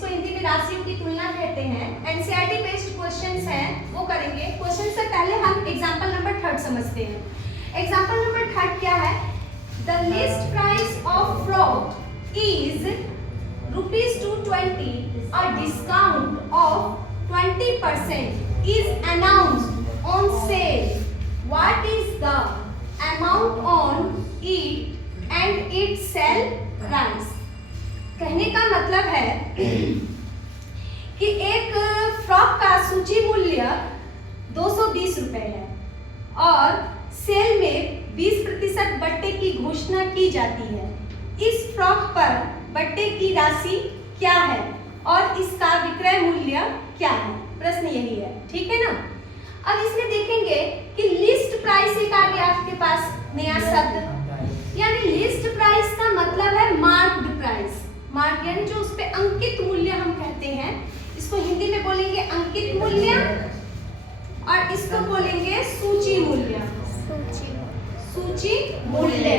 जिसको हिंदी में राशियों की तुलना कहते हैं, एनसीईआरटी बेस्ड क्वेश्चंस हैं वो करेंगे। क्वेश्चन से पहले हम एग्जांपल नंबर 3 समझते हैं। एग्जांपल नंबर 3 क्या है? The list price of frock is ₹220, a discount of 20% is announced on sale. What is the amount on it and its sell price? कहने का मतलब है कि एक फ्रॉक का सूची मूल्य 220 रुपए है और सेल में 20% बट्टे की घोषणा की जाती है। इस फ्रॉक पर बट्टे की राशि क्या है और इसका विक्रय मूल्य क्या है? प्रश्न यही है, ठीक है ना। अब इसमें देखेंगे कि लिस्ट प्राइस एक आ गया आपके पास नया शब्द, यानी लिस्ट प्राइस का मतलब है मार्क्ड प्राइस। मार्क यानी जो उस पे अंकित मूल्य हम कहते हैं, इसको हिंदी में बोलेंगे अंकित मूल्य और इसको बोलेंगे सूची मूल्य। सूची मूल्य,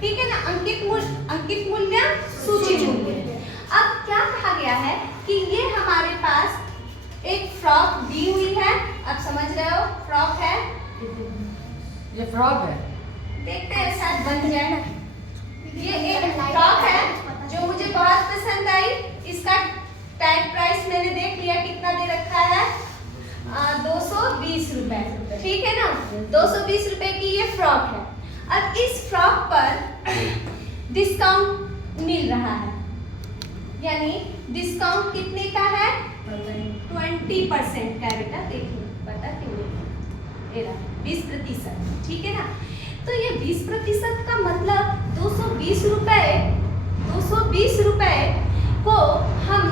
ठीक है ना। अंकित मूल्य, सूची मूल्य। अब क्या कहा गया है कि ये हमारे पास एक फ्रॉक दी हुई है। अब समझ रहे हो फ्रॉक है, ये फ्रॉक है, देखते हैं शायद बन जाए। ये एक फ्रॉक है जो मुझे बहुत पसंद आई। इसका टैग प्राइस मैंने देख लिया कितना दे रखा है, 220 रुपए, ठीक है ना। 220 रुपए की ये फ्रॉक है। अब इस फ्रॉक पर डिस्काउंट मिल रहा है, यानी डिस्काउंट कितने का है? 20% का है बेटा, देखिए पता क्यों नहीं, 20%, ठीक है ना। तो ये 20% का मतलब 220 रुपए को हम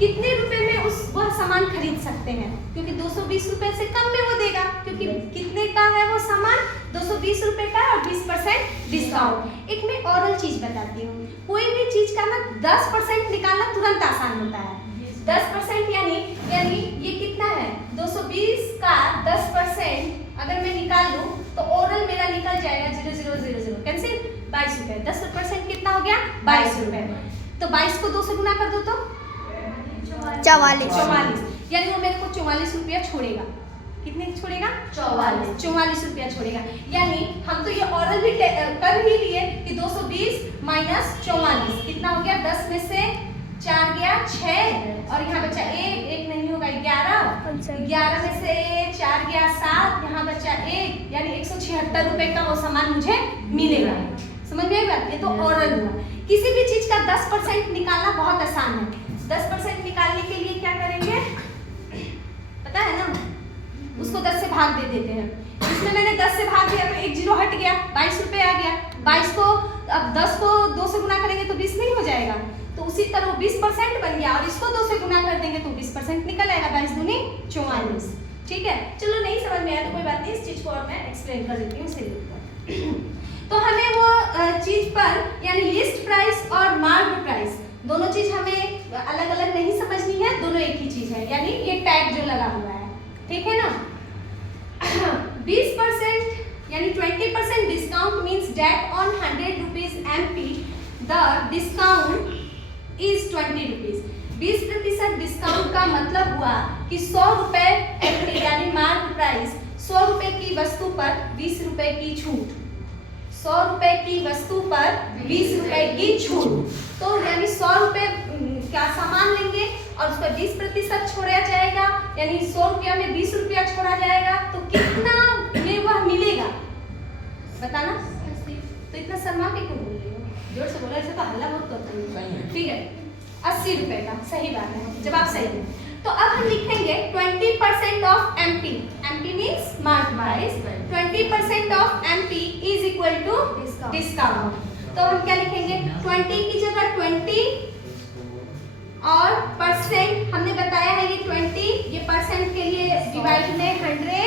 कितने रुपए में वह सामान खरीद सकते हैं? क्योंकि 220 रुपए से कम में वो देगा, क्योंकि कितने का है वो सामान? 220 रुपए का और 20% डिस्काउंट। एक मैं औरल चीज बताती हूँ, कोई भी चीज का ना 10% निकालना तुरंत आसान होता है। 10% यानी ये कितना है? 220 का 10% अगर मैं निकाल लूँ तो ओरल मेरा निकल जाएगा 0000 कैंसिल, 22 रुपए। 10% कितना हो गया? 22 रुपए। तो 22 को 2 से गुना कर दो तो 44, यानी वो मेरे को 44 रुपया छोड़ेगा। कितने छोड़ेगा? 44 रुपया छोड़ेगा। यानी हम तो ये ऑरल भी कर ही लिए कि 220 माइनस 44 कितना हो गया? 10 में से 4 गया 6 और यहाँ बचा 1 नहीं होगा 11 में से 4 गया 7, यहाँ बचा 1, यानी 176 रुपए का वो सामान मुझे मिलेगा। समझ में आई बात? ये तो ऑरल हुआ। किसी भी चीज का 10% निकालना बहुत आसान है। 10% निकालने के लिए क्या करेंगे पता है ना? उसको 10 से भाग दे देते हैं। इसमें मैंने 10 से भाग दिया तो 1 जीरो हट गया, 22 रुपए आ गया। 22 को अब 10 को 2 से गुना करेंगे तो 20 नहीं हो जाएगा, तो उसी तरह 20% बन गया और इसको 2 से गुना कर देंगे तो 20% निकल आएगा। 22 दूनी 44, ठीक है। चलो नहीं समझ में आया तो कोई बात नहीं, इस चीज को और मैं एक्सप्लेन कर देती हूँ इसीलिए। तो हमें वो चीज पर यानी लिस्ट प्राइस और मार्क्ड प्राइस दोनों चीज हमें अलग अलग नहीं समझनी है, दोनों एक ही चीज है। यानी ये टैग जो लगा हुआ है, ठीक है ना। 20% यानी 20% discount means that on 100 rupees MP the discount is 20 rupees. 20% discount का मतलब हुआ कि 100 रुपए MP यानी मार्क प्राइस, 100 रुपए की वस्तु पर 20 रुपए की छूट। 100 रुपए की वस्तु पर 20 रुपए की छूट, तो यानी 100 रुपए का सामान लेंगे और उस पर 20% छोड़ा जाएगा, यानी 100 रुपया में 20 रुपया छोड़ा जाएगा, तो कितना में वह मिलेगा बताना। तो इतना शर्मा के क्यों बोल रही हो? जोर से बोलो, ऐसे तो हल्ला बहुत करते हैं, ठीक है। 80 रुपए का, सही बात है, जवाब सही है। तो अब हम लिखेंगे 20% of MP, MP means mark price, 20% of MP is equal to discount. तो हम क्या लिखेंगे? 20 की जगह 20 और परसेंट हमने बताया है ये 20, ये परसेंट के लिए डिवाइड में 100,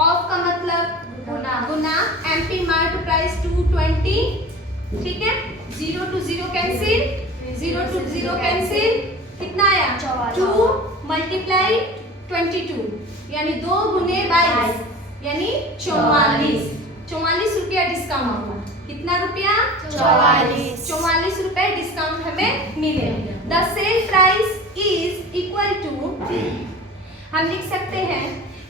ऑफ का मतलब गुना, MP मार्क प्राइस 220, ठीक है। 0 to 0 कैंसिल, 0 to 0 कैंसिल, कितना आया? 2 मल्टीप्लाई 22 यानी 2 गुने 22 यानी 44। 44 रुपया डिस्काउंट हुआ। कितना रुपया? 44 रुपए डिस्काउंट हमें मिले। The sale price is equal to, हम लिख सकते हैं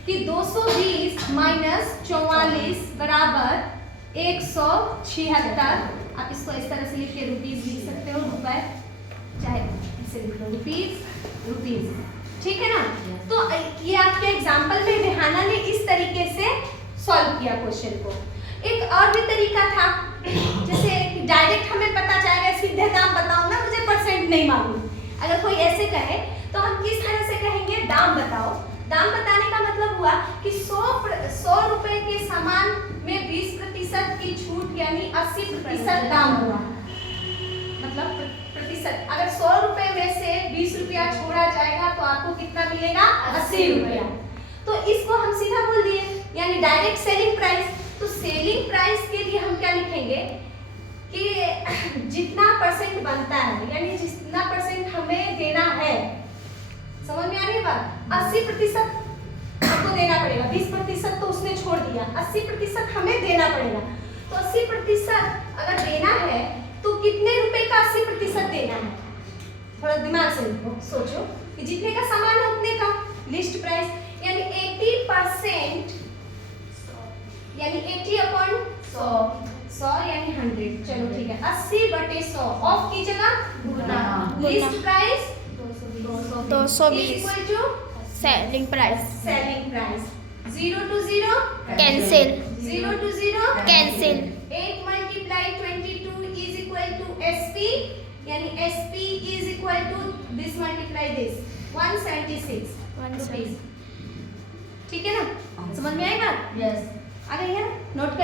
कि 220 माइनस 44 बराबर 176। आप इसको इस तरह से लिख के रुपीज लिख सकते हो, रुपए, चाहे इसे लिख लो रुपीज, ठीक है ना। तो ये आपके एग्जाम्पल में रेहाना ने इस तरीके से सॉल्व किया क्वेश्चन को। एक और भी तरीका था, जैसे डायरेक्ट हमें पता चलेगा, सीधे दाम बताओ ना, मुझे परसेंट नहीं मालूम। अगर कोई ऐसे कहे तो हम किस तरह से कहेंगे, दाम बताओ। दाम बताने का मतलब हुआ कि 100 रुपए के सामान में 20% की छूट यानी 80% दाम हुआ। मतलब प्रतिशत, अगर 100 रुपए में से 20 रुपया छोड़ा जाएगा तो आपको कितना मिलेगा, 80 रुपया। तो इसको हम सीधा बोल दिए, यानी डायरेक्ट सेलिंग प्राइस। तो सेलिंग प्राइस के लिए हम क्या लिखेंगे कि जितना परसेंट बनता है, यानी जितना परसेंट हमें देना है, समझ में आ रही है बात, 80% आपको देना पड़ेगा, 20% तो उसने छोड़ दिया, 80% हमें देना पड़ेगा। तो 80% अगर देना है तो कितने रुपए का 80% देना है, थोड़ा दिमाग से सोचो कि जितने का सामान है उतने का लिस्ट प्राइस, यानी 80% यानी 80/100 यानी 100। चलो ठीक है, 80/100 ऑफ की जगह गुना, list price 220 equal to selling price 0 to 0 cancel 0 to 0 cancel 8 multiplied 22 is equal to SP, यानी SP is equal to this multiply this 176 rupees. ठीक है ना, समझ में आई बात? Yes. आ गई है, नोट कर